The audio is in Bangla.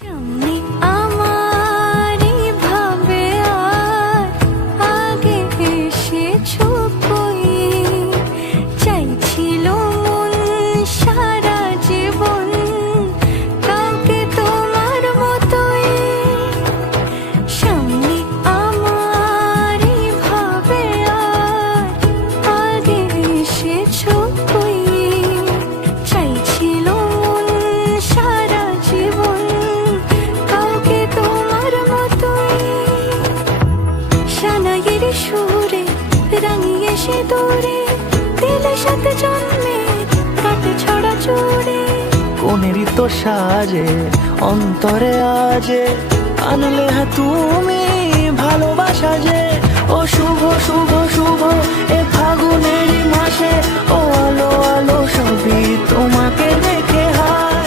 সামনে আমারই ভাবে আর আগে এসেছো কই, চাইছিল মন সারা জীবন কাউকে তোমার মতোই। সামনে আমারই ভাবে আর আগে এসেছো কই, চাইছিল মন সারা জীবন কাউকে তোমার মতোই। সানাইয়ের সুরে রাঙিয়ে সে দূরে দিলে সাথে জন্মে কাটে ছড়া চুড়ে। কোনেরই তো সাজে অন্তরে আজে আনলে তুমি ভালোবাসা যে। ও শুভ শুভ শুভ এ ফাগুনেরই মাসে, ও আলো আলো সবই তোমাকে দেখে হায়।